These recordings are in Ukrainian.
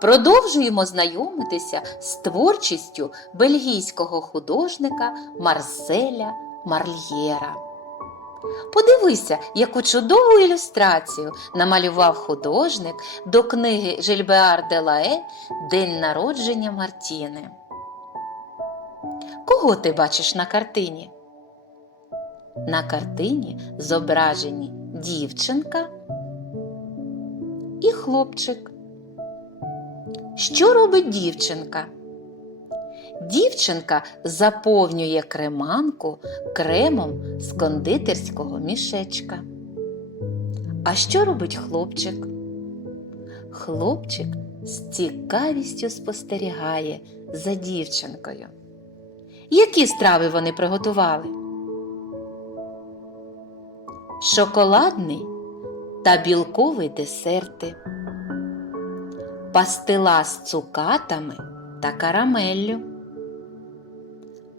Продовжуємо знайомитися з творчістю бельгійського художника Марселя Марльєра. Подивися, яку чудову ілюстрацію намалював художник до книги Жильбеар де Лае День народження Мартіни. Кого ти бачиш на картині? На картині зображені дівчинка і хлопчик. Що робить дівчинка? Дівчинка заповнює креманку кремом з кондитерського мішечка. А що робить хлопчик? Хлопчик з цікавістю спостерігає за дівчинкою. Які страви вони приготували? Шоколадний та білковий десерти, пастила з цукатами та карамеллю,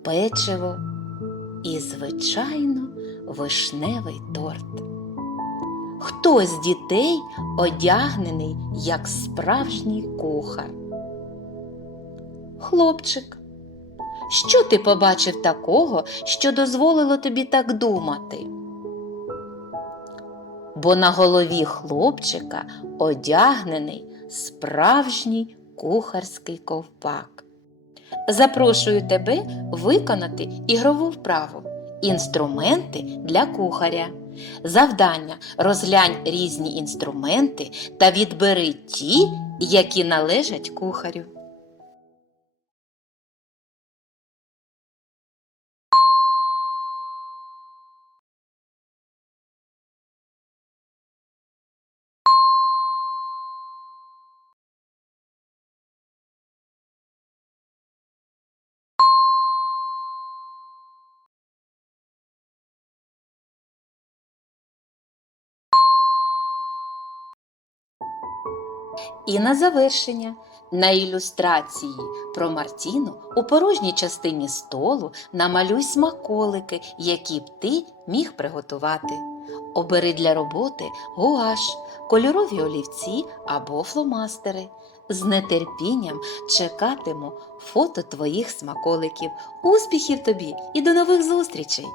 печиво і, звичайно, вишневий торт. Хто з дітей одягнений як справжній кухар? Хлопчик. Що ти побачив такого, що дозволило тобі так думати? Бо на голові хлопчика одягнений справжній кухарський ковпак. Запрошую тебе виконати ігрову вправу інструменти для кухаря. Завдання розглянь різні інструменти та відбери ті, які належать кухарю. І на завершення на ілюстрації про Мартіну у порожній частині столу намалюй смаколики, які б ти міг приготувати. Обери для роботи гуаш, кольорові олівці або фломастери. З нетерпінням чекатиму фото твоїх смаколиків. Успіхів тобі і до нових зустрічей!